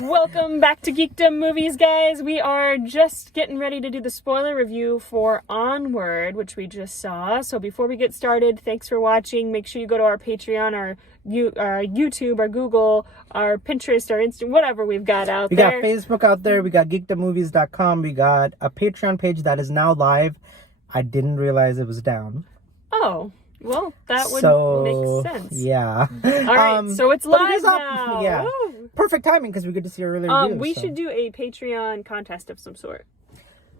Welcome back to Geekdom Movies, guys. We are just getting ready to do the spoiler review for Onward, which we just saw. So before we get started, thanks for watching. Make sure you go to our Patreon, our YouTube, our Google, our Pinterest, our Instagram, whatever we've got out there. We got Facebook out there. We got geekdommovies.com. We got a Patreon page that is now live. I didn't realize it was down. Oh, well, that would make sense. Yeah. All right, so it's live now. Yeah. Woo! Perfect timing because we get to see our early reviews. We should do a Patreon contest of some sort.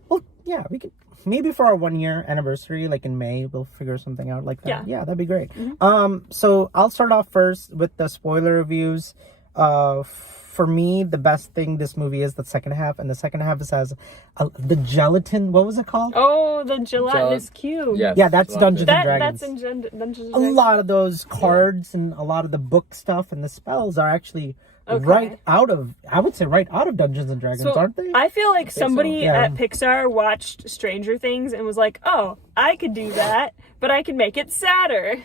Well, yeah, we could. Maybe for our 1 year anniversary, like in May, we'll figure something out like that. Yeah, that'd be great. Mm-hmm. So I'll start off first with the spoiler reviews. For me, the best thing this movie is the second half, and the second half has the gelatin. What was it called? Oh, the gelatinous cube. Yeah, that's Dungeons and Dragons. That's in Dungeons and Dragons. A lot of those cards and a lot of the book stuff and the spells are actually right out of Dungeons and Dragons, aren't they? I feel like somebody at Pixar watched Stranger Things and was like, "Oh, I could do that, but I could make it sadder."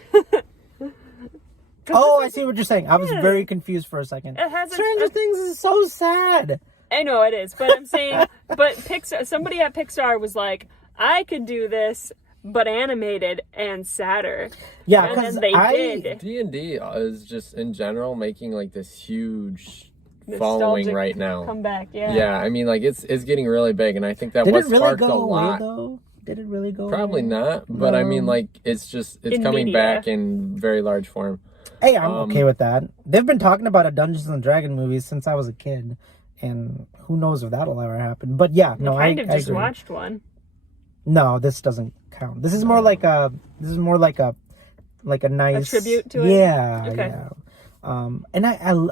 Oh, I see what you're saying. I was very confused for a second. Stranger Things is so sad. I know it is, but I'm saying, but Pixar. Somebody at Pixar was like, "I could do this, but animated and sadder." Yeah, and then they did. D&D is just in general making like this huge following right now. Comeback, yeah. Yeah, I mean, like it's getting really big, and I think that was sparked a lot. Though? Did it really go Probably away? Not, but I mean, like it's coming back in very large form. Hey, I'm okay with that. They've been talking about a Dungeons and Dragons movie since I was a kid, and who knows if that'll ever happen. But yeah, no, I just agree. watched one. No, this doesn't count. This is more like a nice tribute to it. Yeah, okay. Yeah. And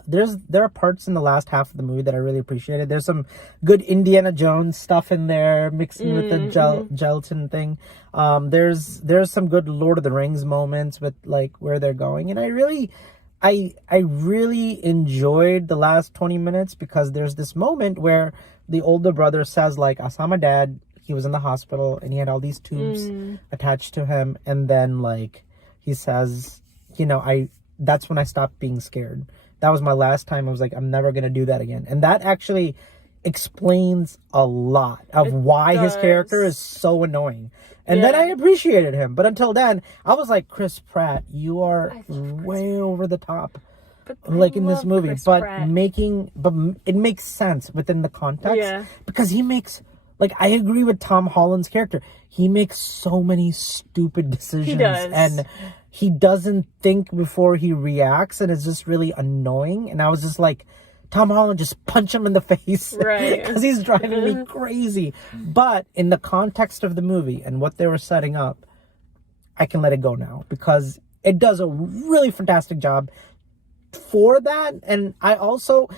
there are parts in the last half of the movie that I really appreciated. There's some good Indiana Jones stuff in there mixed in with the gelatin thing. There's some good Lord of the Rings moments with like where they're going, and I really enjoyed the last 20 minutes because there's this moment where the older brother says like, "I saw my dad. He was in the hospital and he had all these tubes attached to him," and then like he says, that's when I stopped being scared. That was my last time. I was like, I'm never going to do that again. And that actually explains a lot of why his character is so annoying. And then I appreciated him. But until then, I was like, Chris Pratt, you are way over the top. Like in this movie. But it makes sense within the context. Yeah. Because he makes... Like, I agree with Tom Holland's character. He makes so many stupid decisions. He does. And he doesn't think before he reacts, and it's just really annoying. And I was just like, Tom Holland, just punch him in the face. Right. Because he's driving me crazy. But in the context of the movie and what they were setting up, I can let it go now. Because it does a really fantastic job for that. And I also...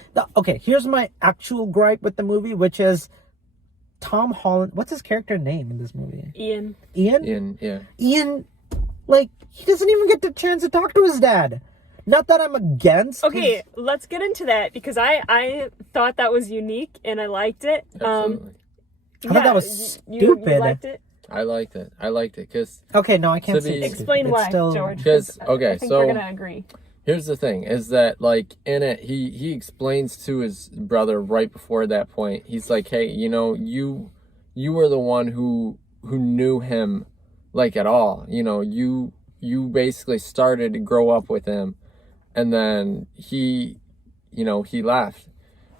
here's my actual gripe with the movie, which is... Tom Holland, what's his character name in this movie? Ian, yeah. Ian, like, he doesn't even get the chance to talk to his dad. Not that I'm against. Okay, let's get into that because I thought that was unique and I liked it. Absolutely. I thought that was stupid. You liked it? I liked it because... Okay, no, I can't say explain why, George. Because, I think we're going to agree. Here's the thing, is that, like, in it, he explains to his brother right before that point, he's like, hey, you were the one who knew him, like, at all. You basically started to grow up with him, and then he left.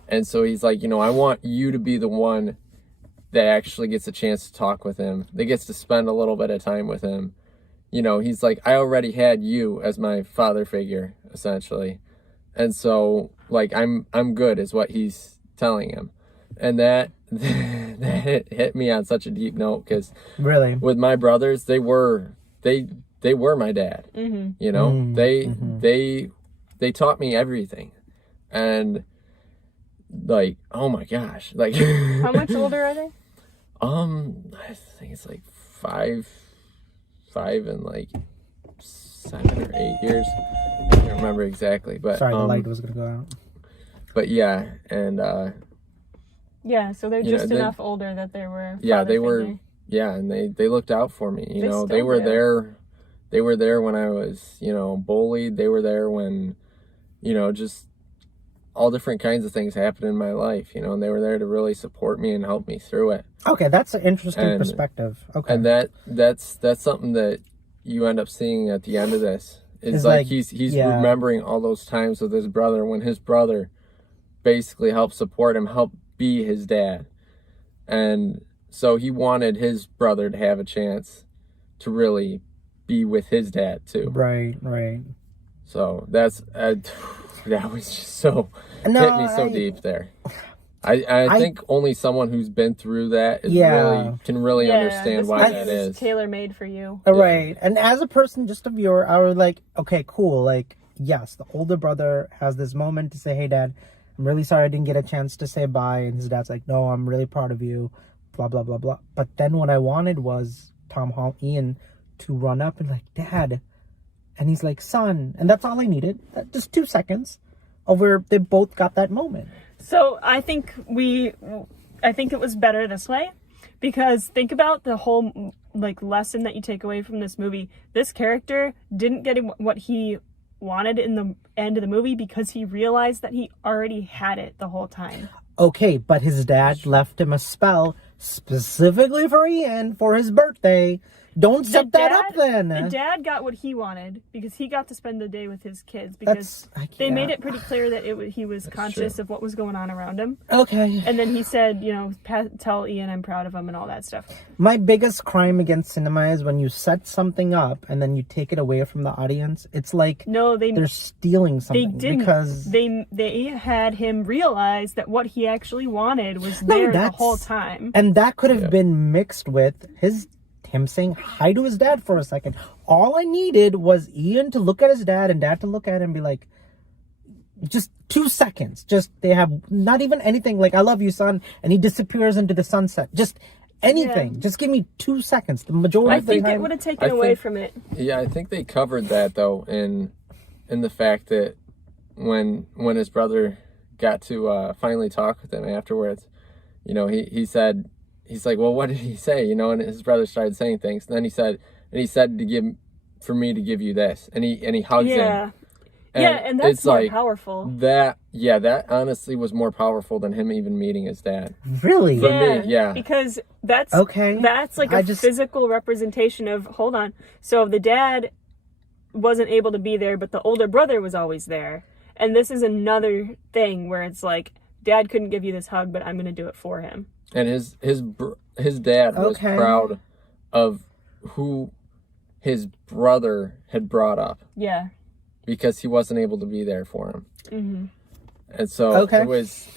And so he's like, I want you to be the one that actually gets a chance to talk with him, that gets to spend a little bit of time with him. He's like, I already had you as my father figure, essentially. And so, like, I'm good is what he's telling him. And that hit me on such a deep note because really, with my brothers, they were my dad. They taught me everything. And like, oh my gosh. Like how much older are they? I think it's like five and like 7 or 8 years. I can't remember exactly, but sorry, the light was gonna go out. But yeah, and so they're just enough older that they were were and they looked out for me. They were there. They were there when I was, bullied. They were there when, just all different kinds of things happen in my life, you know, and they were there to really support me and help me through it. Okay, that's an interesting perspective. Okay. And that's something that you end up seeing at the end of this. It's like he's remembering all those times with his brother when his brother basically helped support him, helped be his dad. And so he wanted his brother to have a chance to really be with his dad too. Right. So that was just so hit me so deep there. I think only someone who's been through that can really understand why that is. Tailor-made for you. Right. And as a person, just a viewer, I was like, okay, cool. Like, yes, the older brother has this moment to say, hey, Dad, I'm really sorry I didn't get a chance to say bye. And his dad's like, no, I'm really proud of you, blah, blah, blah, blah. But then what I wanted was Ian to run up and like, Dad. And he's like, son. And that's all I needed. Just 2 seconds of where they both got that moment. So I think it was better this way, because think about the whole like lesson that you take away from this movie. This character didn't get what he wanted in the end of the movie because he realized that he already had it the whole time. Okay, but his dad left him a spell specifically for Ian for his birthday. Don't set that up then. The dad got what he wanted because he got to spend the day with his kids, because they made it pretty clear that he was conscious of what was going on around him. Okay. And then he said, you know, tell Ian I'm proud of him and all that stuff. My biggest crime against cinema is when you set something up and then you take it away from the audience. It's like they're stealing something. They didn't. Because they had him realize that what he actually wanted was there the whole time. And that could have been mixed with him saying hi to his dad for a second. All I needed was Ian to look at his dad and dad to look at him and be like, just 2 seconds. Just, they have not even anything like, I love you, son. And he disappears into the sunset. Just anything. Just give me 2 seconds. The majority of the time. I think it would have taken away from it. Yeah, I think they covered that though in the fact that when his brother got to finally talk with him afterwards, you know, he said, he's like, well, what did he say? You know, and his brother started saying things. And then he said for me to give you this. And he hugs him. And that's more powerful. That honestly was more powerful than him even meeting his dad. Really? For me, yeah. Because that's like a physical representation of, hold on. So the dad wasn't able to be there, but the older brother was always there. And this is another thing where it's like, Dad couldn't give you this hug, but I'm going to do it for him. And his dad was proud of who his brother had brought up. Yeah. Because he wasn't able to be there for him. Mm-hmm. And so it was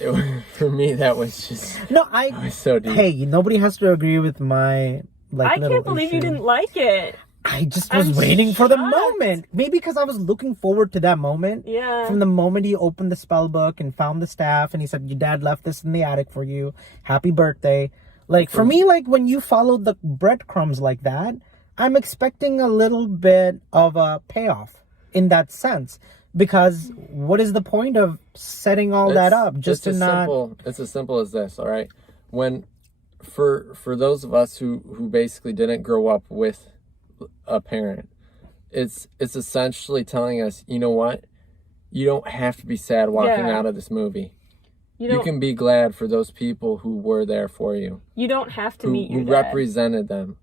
for me, that was just was so deep. Hey, nobody has to agree with my I can't believe you didn't like it. I just was waiting for the moment. Maybe because I was looking forward to that moment. Yeah. From the moment he opened the spell book and found the staff and he said, your dad left this in the attic for you. Happy birthday. Like, for me, like, when you follow the breadcrumbs like that, I'm expecting a little bit of a payoff in that sense. Because what is the point of setting all that up just to not... It's as simple as this, all right? For those of us who basically didn't grow up with a parent, it's essentially telling us, you know what, you don't have to be sad walking out of this movie. You can be glad for those people who were there for you. You don't have to meet your dad. Who represented them.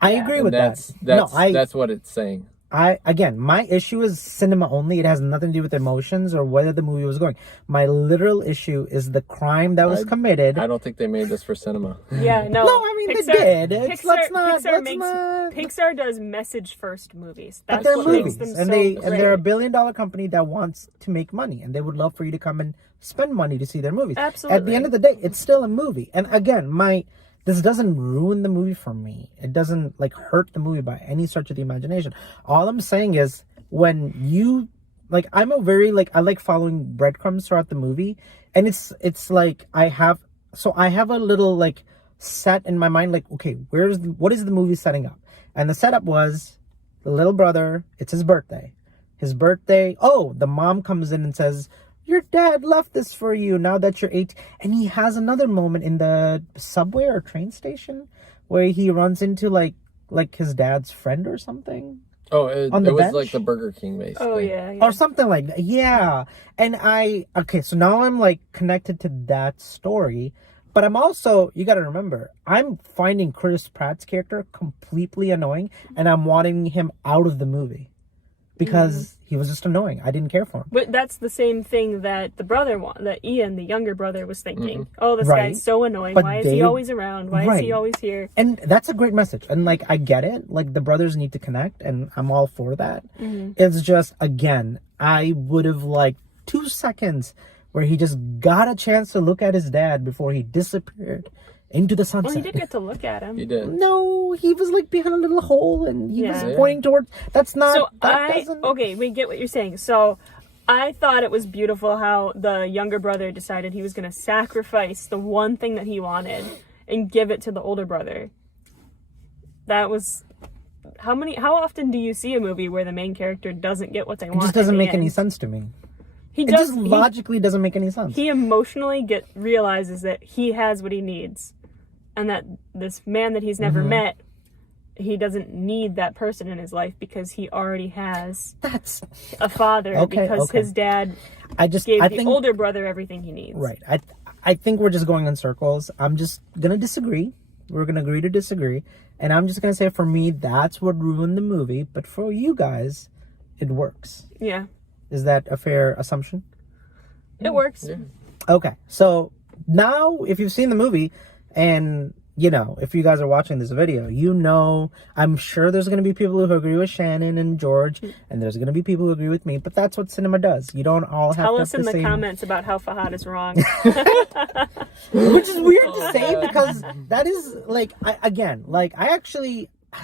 I agree with that. That's what it's saying. My issue is cinema only. It has nothing to do with emotions or whether the movie was going. My literal issue is the crime that was committed. I don't think they made this for cinema. Yeah, no. No, I mean, they did. Pixar does message first movies. That's what movies. Makes them and they're $1 billion company that wants to make money, and they would love for you to come and spend money to see their movies. Absolutely. At the end of the day, it's still a movie. And again, this doesn't ruin the movie for me. It doesn't hurt the movie by any stretch of the imagination. All I'm saying is when you I'm a very I like following breadcrumbs throughout the movie, and it's like I have a little set in my mind okay, what is the movie setting up? And the setup was the little brother, it's his birthday. The mom comes in and says, your dad left this for you now that you're 8. And he has another moment in the subway or train station where he runs into like his dad's friend or something. Oh, it on the was bench? like the Burger King, basically. Oh yeah, yeah. Or something like that. Yeah. And so now I'm like connected to that story. But I'm also, you got to remember, I'm finding Chris Pratt's character completely annoying, and I'm wanting him out of the movie because he was just annoying. I didn't care for him. But that's the same thing that that Ian, the younger brother, was thinking. Oh, this Right. guy's so annoying. But Why is they- he always around? Why is he Right. always here? And that's a great message. And like, I get it. Like, the brothers need to connect, and I'm all for that. It's just, again, I would have liked 2 seconds where he just got a chance to look at his dad before he disappeared into the sunset. Well, he did get to look at him. You did. No, he was like behind a little hole, and he was Yeah. pointing towards. That's not. So that doesn't. okay, we get what you're saying. So I thought it was beautiful how the younger brother decided he was going to sacrifice the one thing that he wanted and give it to the older brother. That was how often do you see a movie where the main character doesn't get what they want? It just doesn't in the make any end? sense to me. He It does. just logically doesn't make any sense. He emotionally realizes that he has what he needs, and that this man that he's never met, he doesn't need that person in his life because he already has That's a father. Okay, because okay. his dad I gave the think older brother everything he needs. right. I think we're just going in circles. I'm just gonna disagree. We're gonna agree to disagree, and I'm just gonna say for me that's what ruined the movie. But for you guys, it works. Yeah, Is that a fair assumption? it works. Yeah. Okay, so now if you've seen the movie, and if you guys are watching this video, I'm sure there's going to be people who agree with Shannon and George, and there's going to be people who agree with me, but that's what cinema does. You don't all have Tell to us have in the same... comments about how Fahad is wrong. Which is weird to say because that is, like,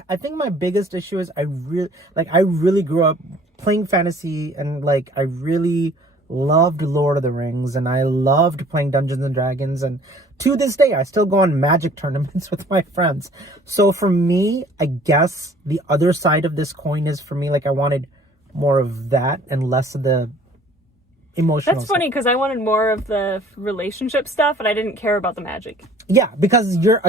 I think my biggest issue is I really grew up playing fantasy, and like I really loved Lord of the Rings, and I loved playing Dungeons and Dragons, and to this day I still go on magic tournaments with my friends. So for me, I guess the other side of this coin is, for me, like, I wanted more of that and less of the emotional That's stuff. funny because I wanted more of the relationship stuff, and I didn't care about the magic. Yeah, because you're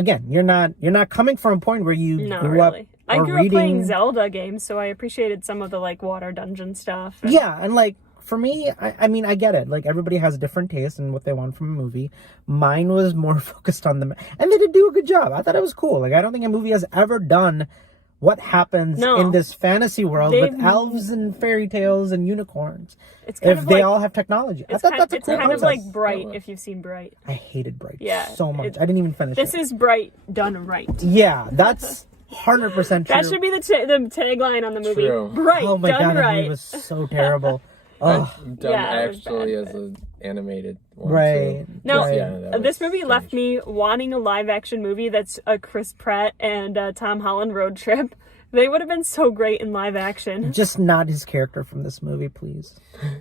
not coming from a point where you Not grew really. up I or grew up reading... playing Zelda games, so I appreciated some of the like water dungeon stuff. and- Yeah, and like for me, I mean, I get it. Like, everybody has a different taste and what they want from a movie. Mine was more focused on them, and they did do a good job. I thought it was cool. Like, I don't think a movie has ever done what happens No. in this fantasy world with They've- elves and fairy tales and unicorns. It's kind If of they like all have technology, I it's thought kind, that's a it's cool kind of concept. like Bright if you've seen Bright. I hated Bright Yeah, so much. it- I didn't even finish This it. is Bright done right. Yeah, that's 100% true. That should be the tagline on the movie. True. Bright Oh my done god, that right. movie was so terrible. Oh, Done Yeah, it was actually bad, as an animated one. right. Too. No, right. Yeah, that this was movie left me wanting a live action movie that's a Chris Pratt and Tom Holland road trip. They would have been so great in live action. Just not his character from this movie, please.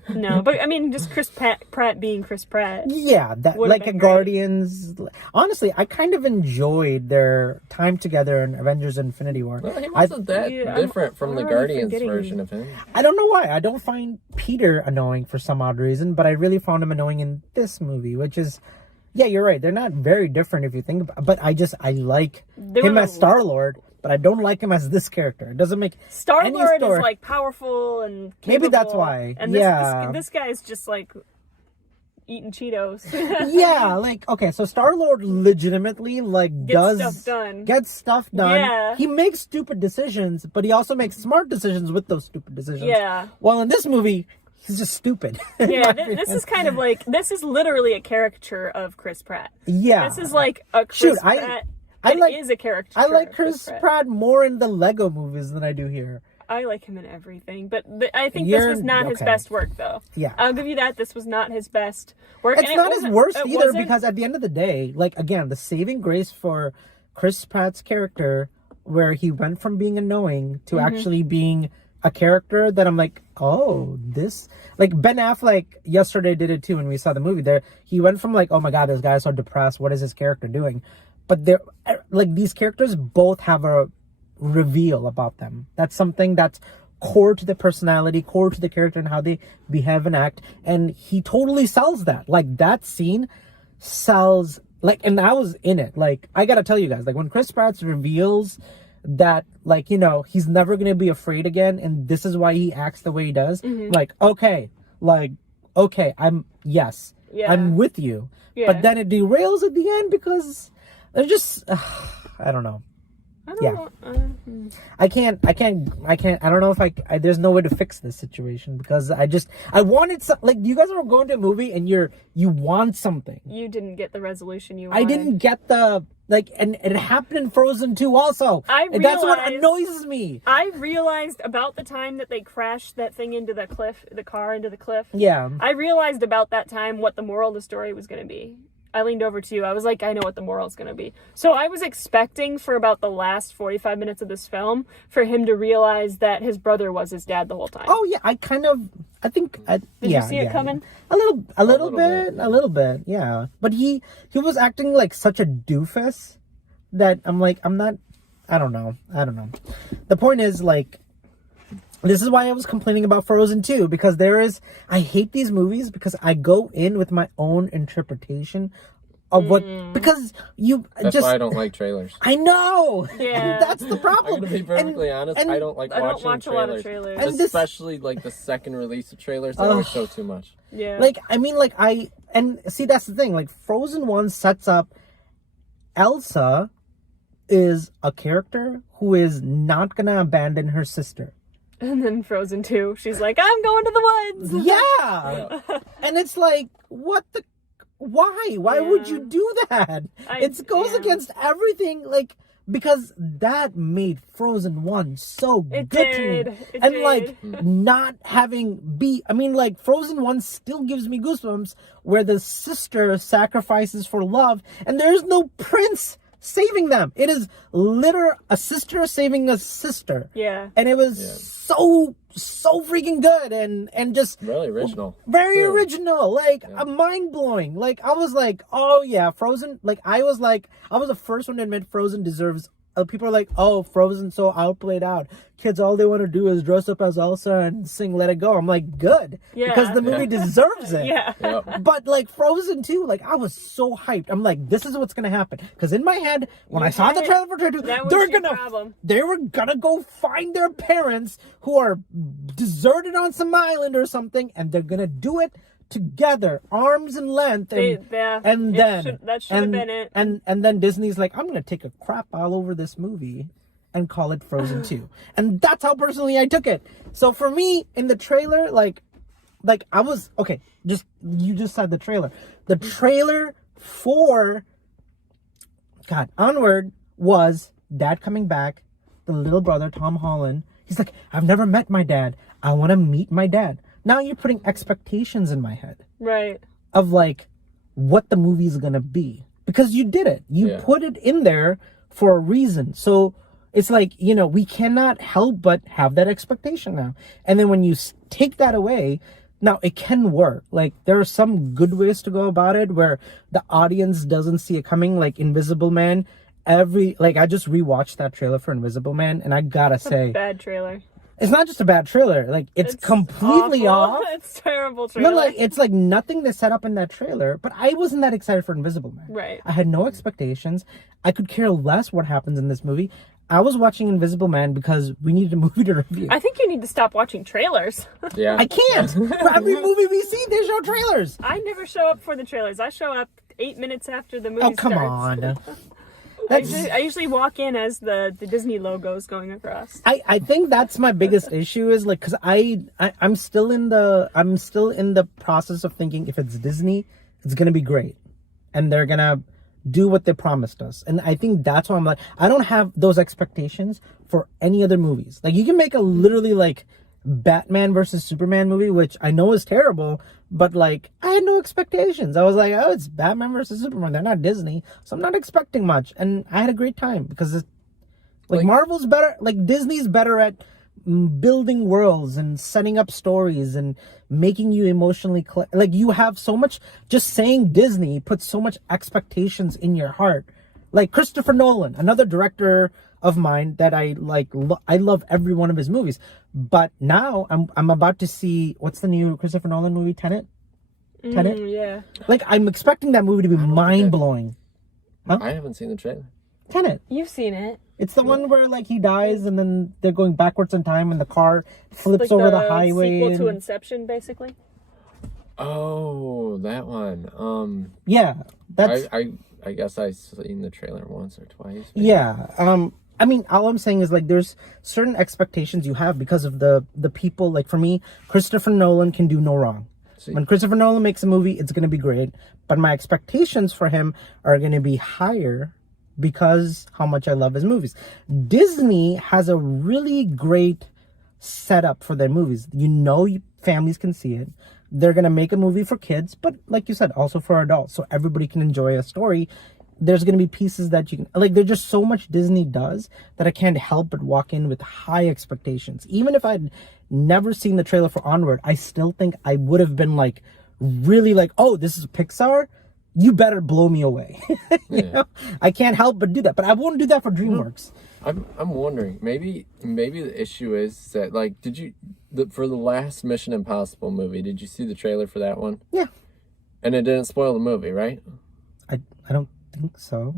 No, but I mean, just Chris Pratt being Chris Pratt. Yeah, that Would've like a been great. Guardians. Honestly, I kind of enjoyed their time together in Avengers: Infinity War. Well, he wasn't that Yeah, I'm different from the already Guardians forgetting. version of him. I don't know why. I don't find Peter annoying for some odd reason, but I really found him annoying in this movie, which is, yeah, you're right. They're not very different if you think about. But I like They him were as Star-Lord, but I don't like him as this character. It doesn't make Star-Lord any story. is like powerful and Maybe that's capable, why. And Yeah. this guy's just like eating Cheetos. Yeah, like, okay, so Star-Lord legitimately, like, Gets stuff done. Gets stuff done. Yeah. He makes stupid decisions, but he also makes smart decisions with those stupid decisions. Yeah. Well, in this movie, he's just stupid. in Yeah, my this opinion. is kind of like, this is literally a caricature of Chris Pratt. Yeah. This is like a Chris Shoot, Pratt. I It like- is a caricature. I like of Chris Pratt more in the Lego movies than I do here. I like him in everything, but I think You're- this was not his okay. best work, though. Yeah. I'll give you that. This was not his best work. It's and it not his wasn't- worst it either, wasn't- because at the end of the day, like, again, the saving grace for Chris Pratt's character, where he went from being annoying to Mm-hmm. actually being a character that I'm like, oh, this, like, Ben Affleck yesterday did it too when we saw the movie. There, he went from like, oh my god, this guy's so depressed, what is his character doing? But they're like, these characters both have a reveal about them. That's something that's core to the personality, core to the character and how they behave and act, and he totally sells that. Like, that scene sells, like, and I was in it. Like, I gotta tell you guys, like, when Chris Pratt reveals that, like, you know, he's never gonna be afraid again, and this is why he acts the way he does. Like, okay, I'm with you. Yeah. But then it derails at the end because they're just, I don't know. I don't know. I don't know if there's no way to fix this situation because I wanted some, like, you guys are going to a movie and you want something. You didn't get the resolution you wanted. I didn't get the, like, and it happened in Frozen 2 also. That's what annoys me. I realized about the time that they crashed that thing into the car into the cliff. Yeah. I realized about that time what the moral of the story was going to be. I leaned over to you. I was like, I know what the moral is going to be. So I was expecting for about the last 45 minutes of this film for him to realize that his brother was his dad the whole time. Oh yeah, Did you see it coming? A little bit, yeah. But he was acting like such a doofus that I'm like, I don't know. The point is, like, this is why I was complaining about Frozen 2, because I hate these movies because I go in with my own interpretation of what, because that's why I don't like trailers. I know! Yeah. That's the problem. I'm gonna be perfectly honest, I don't like watching watch trailers. a lot of trailers. And especially, like, the second release of trailers, they always show too much. Yeah. Like, I mean, like, see, that's the thing, like, Frozen 1 sets up Elsa is a character who is not gonna abandon her sister. And then Frozen 2, she's like, I'm going to the woods. Yeah. And it's like, why? Why would you do that? It goes against everything, like, because that made Frozen 1 so good to me. Like, not having like, Frozen 1 still gives me goosebumps where the sister sacrifices for love and there's no prince saving them. It is literally a sister saving a sister. Yeah. And it was so freaking good and just really original. Very original. Like, mind blowing. Like, I was like, oh yeah, Frozen. Like, I was the first one to admit Frozen deserves. People are like, oh, Frozen so outplayed out. Kids, all they want to do is dress up as Elsa and sing Let It Go. I'm like, good. Yeah. Because the movie deserves it. Yeah. Yep. But, like, Frozen 2, like, I was so hyped. I'm like, this is what's going to happen. Because in my head, when I saw the trailer for Trailer 2, they were going to go find their parents who are deserted on some island or something, and they're going to do it together, arms and length, that should have been it. And then Disney's like, I'm gonna take a crap all over this movie and call it Frozen 2. And that's how personally I took it. So for me, in the trailer, like I was okay, you just said the trailer. The trailer for Onward was Dad coming back, the little brother, Tom Holland. He's like, I've never met my dad. I wanna meet my dad. Now you're putting expectations in my head. Right. Of, like, what the movie is going to be. Because you did it. You put it in there for a reason. So it's like, you know, we cannot help but have that expectation now. And then when you take that away, now it can work. Like, there are some good ways to go about it where the audience doesn't see it coming. Like, Invisible Man. I just rewatched that trailer for Invisible Man. And I gotta say. Bad trailer. It's not just a bad trailer. Like, it's completely awful. off. It's a terrible trailer. But, like, it's, like, nothing they set up in that trailer. But I wasn't that excited for Invisible Man. Right. I had no expectations. I could care less what happens in this movie. I was watching Invisible Man because we needed a movie to review. I think you need to stop watching trailers. Yeah. I can't. For every movie we see, they show trailers. I never show up for the trailers. I show up 8 minutes after the movie starts. Oh, come on. I usually walk in as the Disney logo's going across. I think that's my biggest issue is, like, because I'm still in the process of thinking if it's Disney, it's gonna be great, and they're gonna do what they promised us. And I think that's why I'm like, I don't have those expectations for any other movies. Like, you can make a literally, like, Batman versus Superman movie, which I know is terrible, but, like, I had no expectations. I was like, oh, it's Batman versus Superman. They're not Disney, so I'm not expecting much. And I had a great time because it's, like, Marvel's better, like, Disney's better at building worlds and setting up stories and making you emotionally, like, you have so much, just saying Disney puts so much expectations in your heart. Like, Christopher Nolan, another director of mine that I like. I love every one of his movies, but now I'm about to see, what's the new Christopher Nolan movie, Tenet? Yeah. Like, I'm expecting that movie to be mind blowing. I haven't seen the trailer. Tenet. You've seen it. It's the one where like he dies and then they're going backwards in time and the car flips Like over the highway. Sequel to Inception, basically. Oh, that one. Yeah, that's I guess I've seen the trailer once or twice. Maybe. yeah. I mean, all I'm saying is like there's certain expectations you have because of the people. Like for me, Christopher Nolan can do no wrong. See. When Christopher Nolan makes a movie, it's gonna be great. But my expectations for him are gonna be higher because how much I love his movies. Disney has a really great setup for their movies. You know, families can see it. They're gonna make a movie for kids, but like you said, also for adults, so everybody can enjoy a story. There's gonna be pieces that you can like. There's just so much Disney does that I can't help but walk in with high expectations. Even if I'd never seen the trailer for Onward, I still think I would have been like really like, oh, this is Pixar. You better blow me away. You know? I can't help but do that, but I won't do that for DreamWorks. I'm wondering, maybe the issue is that like, for the last Mission Impossible movie, did you see the trailer for that one? Yeah. And it didn't spoil the movie, right? I don't think so.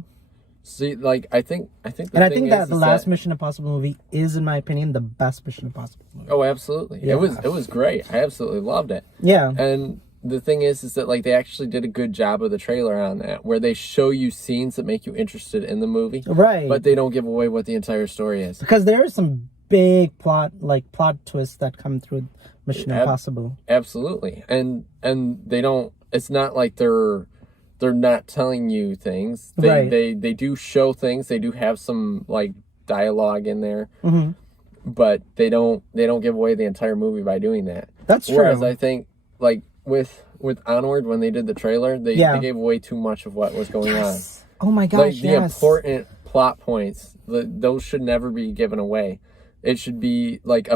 See, like I think And I think that the last Mission Impossible movie is, in my opinion, the best Mission Impossible movie. Oh, absolutely. Yeah. It was great. I absolutely loved it. Yeah. And the thing is that like they actually did a good job of the trailer on that, where they show you scenes that make you interested in the movie, Right. but they don't give away what the entire story is. Because there are some big plot twists that come through Mission Impossible. Absolutely. And they don't. It's not like they're not telling you things. Right. They do show things. They do have some like dialogue in there, but they don't give away the entire movie by doing that. That's true. Whereas I think like with Onward, when they did the trailer, they gave away too much of what was going on. Oh my gosh, Like the important plot points, those should never be given away. It should be like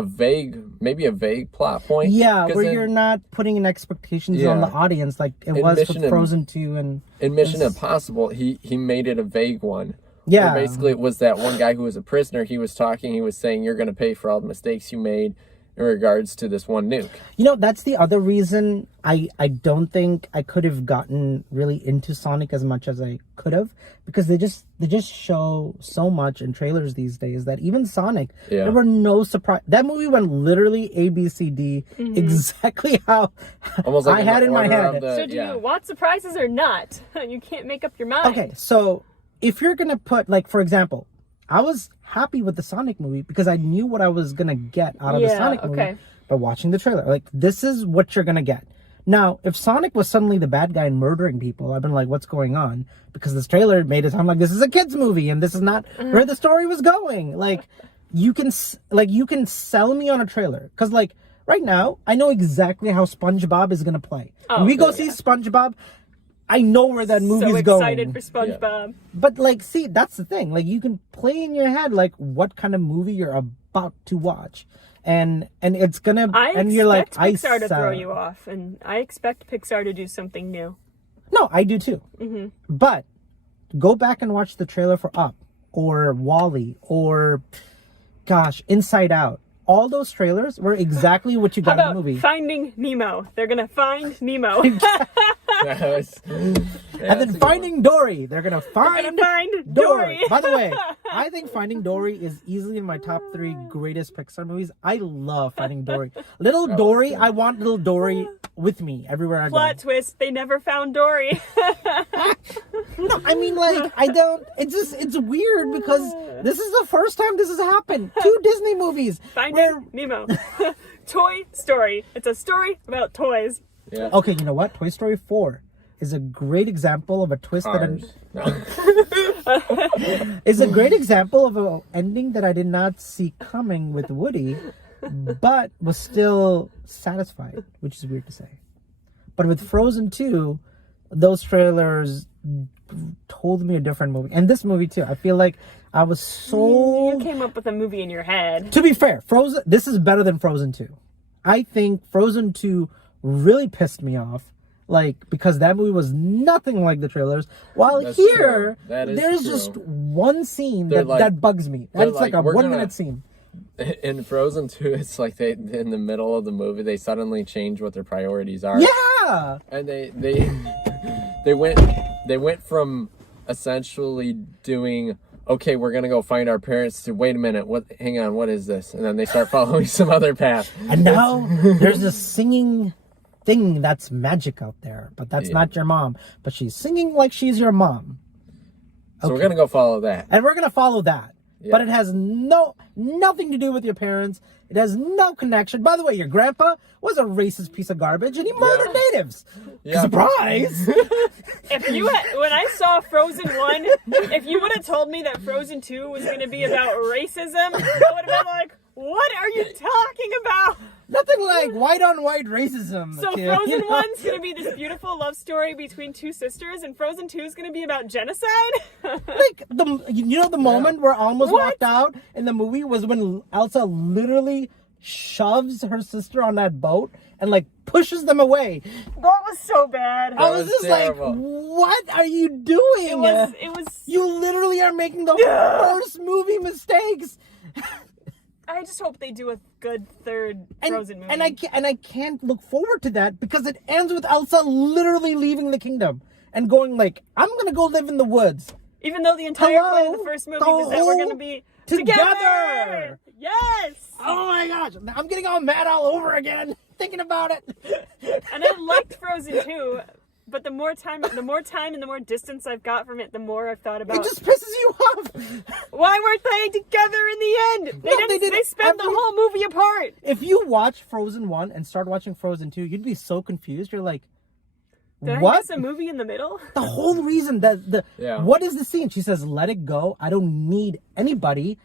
maybe a vague plot point. Yeah, where you're not putting in expectations on the audience like it was with Frozen 2 and... In Mission Impossible, he made it a vague one. Yeah. Where basically it was that one guy who was a prisoner, he was saying, you're going to pay for all the mistakes you made in regards to this one nuke. You know, that's the other reason I don't think I could have gotten really into Sonic as much as I could have, because they just show so much in trailers these days that even Sonic, there were no surprise. That movie went literally ABCD exactly how almost like I had in my head. So do you want surprises or not? You can't make up your mind. Okay, so if you're gonna put, like, for example, I was happy with the Sonic movie because I knew what I was gonna get out of the Sonic movie by watching the trailer. Like, this is what you're gonna get. Now, if Sonic was suddenly the bad guy and murdering people, I've been like, what's going on? Because this trailer made it sound like this is a kid's movie and this is not where the story was going. Like, you can sell me on a trailer. Because, like, right now, I know exactly how SpongeBob is gonna play. When we go see SpongeBob, I know where that movie's going. So excited for SpongeBob. Yeah. But, like, see, that's the thing. Like, you can play in your head, like, what kind of movie you're about to watch. And it's gonna... and you're like, Pixar to throw you off. And I expect Pixar to do something new. No, I do too. But go back and watch the trailer for Up. Or WALL-E. Or, gosh, Inside Out. All those trailers were exactly what you got in the movie. Finding Nemo. They're gonna find Nemo. And then Finding Dory. They're gonna find Dory. By the way, I think Finding Dory is easily in my top 3 greatest Pixar movies. I love Finding Dory. Little Dory, I want little Dory with me everywhere I go. Plot twist, they never found Dory. No, I mean, like, I don't... It's weird because this is the first time this has happened. 2 Disney movies. Finding Nemo. Toy Story. It's a story about toys. Yeah. Okay, you know what? Toy Story 4 is a great example of a twist is a great example of an ending that I did not see coming with Woody, but was still satisfied, which is weird to say. But with Frozen 2, those trailers told me a different movie. And this movie too. I feel like I was so... You came up with a movie in your head. To be fair, this is better than Frozen 2. I think Frozen 2 really pissed me off. Like, because that movie was nothing like the trailers. While That's here, true. there's true. just one scene that bugs me. That's like a 1 minute scene. In Frozen 2, it's like in the middle of the movie, they suddenly change what their priorities are. Yeah! And they went from essentially doing okay, we're gonna go find our parents. To wait a minute, hang on, what is this? And then they start following some other path. And now there's this singing thing that's magic out there, but that's not your mom. But she's singing like she's your mom. So we're gonna go follow that. And we're gonna follow that. Yeah. But it has nothing to do with your parents. It has no connection. By the way, your grandpa was a racist piece of garbage, and he murdered natives. Yeah. Surprise! When I saw Frozen 1, if you would have told me that Frozen 2 was going to be about racism, I would have been like, what are you talking about? Nothing like white-on-white racism. So kid, Frozen 1's going to be this beautiful love story between two sisters, and Frozen 2 is going to be about genocide? Like, the moment where almost walked out in the movie was when Elsa literally shoves her sister on that boat and, like, pushes them away. That was so bad. I was just terrible. Like, what are you doing? It was... You literally are making the worst movie mistakes. I just hope they do a good third Frozen movie. And I can't look forward to that because it ends with Elsa literally leaving the kingdom and going like, I'm gonna go live in the woods. Even though the entire point of the first movie was that we're gonna be together. Yes. Oh my gosh, I'm getting all mad all over again thinking about it. And I liked Frozen 2. But the more time and the more distance I've got from it, the more I've thought about it. It just pisses you off. Why weren't they together in the end? They spent the whole movie apart. If you watch Frozen 1 and start watching Frozen 2, you'd be so confused. You're like, Did what? I miss a movie in the middle? The whole reason what is the scene? She says, let it go. I don't need anybody.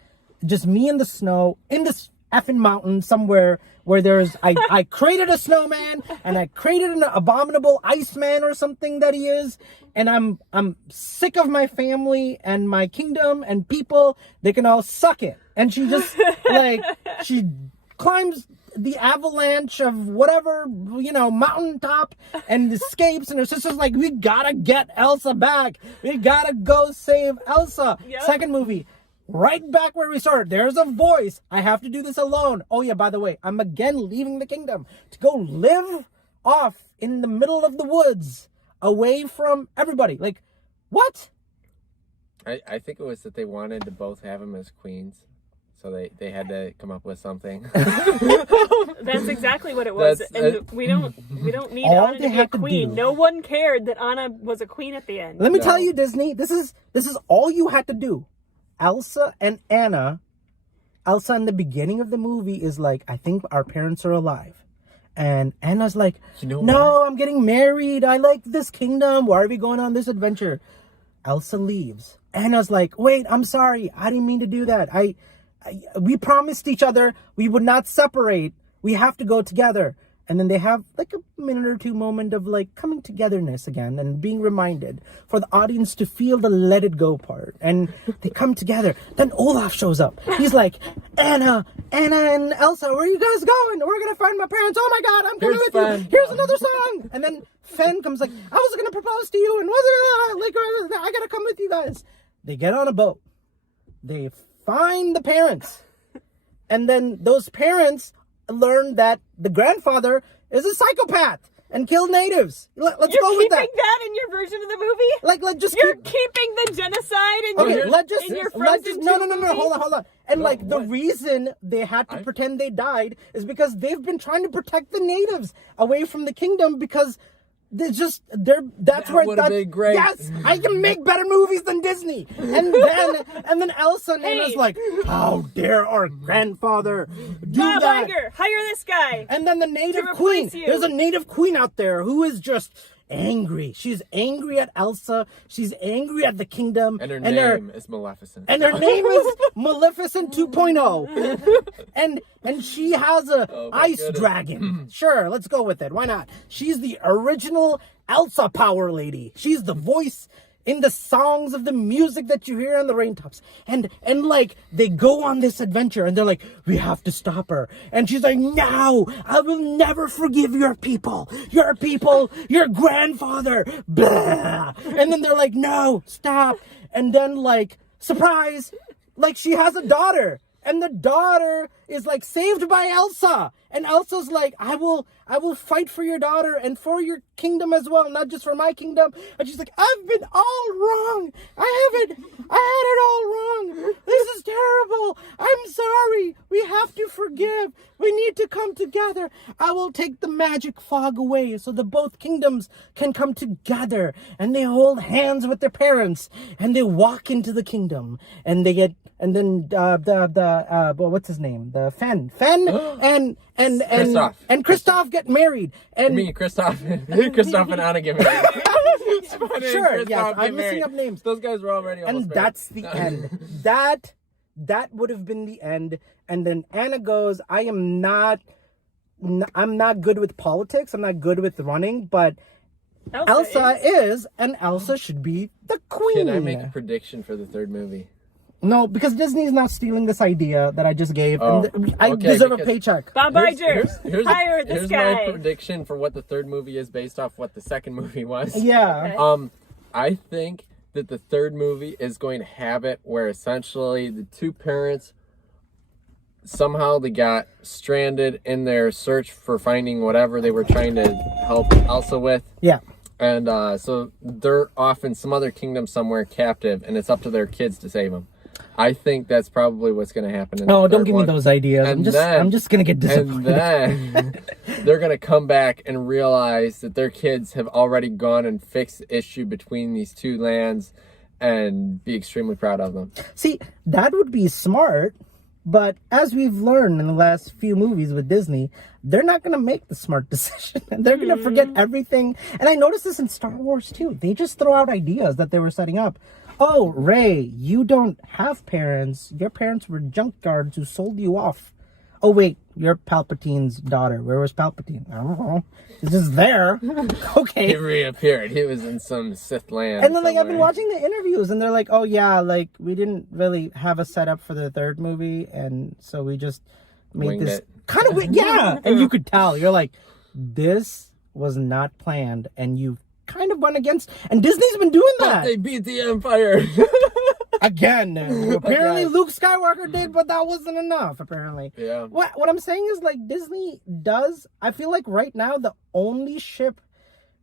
Just me in the snow, in this effing mountain somewhere where I created a snowman and I created an abominable Iceman or something that he is, and I'm sick of my family and my kingdom and people. They can all suck it. And she just she climbs the avalanche of whatever, mountaintop and escapes, and her sister's like, we gotta get Elsa back. We gotta go save Elsa. Yep. Second movie. Right back where we started. There's a voice. I have to do this alone. Oh yeah, by the way, I'm again leaving the kingdom to go live off in the middle of the woods, away from everybody. Like, what? I think it was that they wanted to both have them as queens. So they had to come up with something. That's exactly what it was. We don't need Anna to be a queen. No one cared that Anna was a queen at the end. Let me tell you, Disney, this is all you had to do. Elsa and Anna, Elsa in the beginning of the movie is like, I think our parents are alive. And Anna's like, no, I'm getting married. I like this kingdom. Why are we going on this adventure? Elsa leaves. Anna's like, wait, I'm sorry. I didn't mean to do that. We promised each other we would not separate. We have to go together. And then they have like a minute or two moment of like coming togetherness again and being reminded for the audience to feel the let it go part. And they come together. Then Olaf shows up. He's like, Anna and Elsa, where are you guys going? We're going to find my parents. Oh my God, I'm coming with you. Here's another song. And then Fenn comes like, I was going to propose to you. And I got to come with you guys. They get on a boat. They find the parents. And then those parents learn that the grandfather is a psychopath and killed natives. Let's go with that. You're keeping that in your version of the movie? You're keeping the genocide in your Frozen 2 No, hold on. And the reason they had to pretend they died is because they've been trying to protect the natives away from the kingdom because that's where would have been great. Yes, I can make better movies than Disney. And then Elsa and Anna's like, how dare our grandfather do Bob that? Iger, hire this guy. And then the native queen. There's a native queen out there who is just angry. She's angry at Elsa. She's angry at the kingdom. And her name is Maleficent. And her name is Maleficent 2.0. And she has a ice dragon. Sure, let's go with it. Why not? She's the original Elsa power lady. She's the voice in the songs of the music that you hear on the raintops. And they go on this adventure and they're like, we have to stop her. And she's like, no, I will never forgive your people, your grandfather. Blah. And then they're like, no, stop. And then surprise, she has a daughter. And the daughter is saved by Elsa. And Elsa's like, I will fight for your daughter and for your kingdom as well, not just for my kingdom. And she's like, I've been all wrong. I had it all come together. I will take the magic fog away so that both kingdoms can come together. And they hold hands with their parents and they walk into the kingdom. And they get, and then what's his name? The Fen and Kristoff. And Kristoff get married. And Kristoff and Anna get married. Sure, yes, I'm mixing up names. Those guys were already almost and married. that's the end. That would have been the end. And then Anna goes, I'm not good with politics. I'm not good with running, but Elsa is, and Elsa should be the queen. Can I make a prediction for the third movie? No, because Disney's now stealing this idea that I just gave, and I okay, deserve a paycheck. Bob Iger, hire this here's guy. my prediction for what the third movie is based off what the second movie was. Yeah. Okay. I think that the third movie is going to have it where essentially the two parents somehow they got stranded in their search for finding whatever they were trying to help Elsa with. Yeah. And so they're off in some other kingdom somewhere captive, and it's up to their kids to save them. I think that's probably what's going to happen. Don't give me those ideas. And I'm just going to get disappointed. And then they're going to come back and realize that their kids have already gone and fixed the issue between these two lands and be extremely proud of them. See, that would be smart, but as we've learned in the last few movies with Disney, they're not going to make the smart decision. They're going to forget everything. And I noticed this in Star Wars too. They just throw out ideas that they were setting up. Oh, Rey, you don't have parents. Your parents were junkyards who sold you off. Oh, wait, you're Palpatine's daughter. Where was Palpatine? I don't know. He's just there. Okay. He reappeared. He was in some Sith land. And then, like, I've been watching the interviews, and they're like, oh, yeah, like, we didn't really have a setup for the third movie, and so we just made Winged this it. kind of weird. Yeah. And you could tell. You're like, this was not planned, and you kind of went against, and Disney's been doing that. They beat the Empire. Again. Apparently Again. Luke Skywalker did, but that wasn't enough, apparently. Yeah. What I'm saying is, like, Disney does, I feel like right now the only ship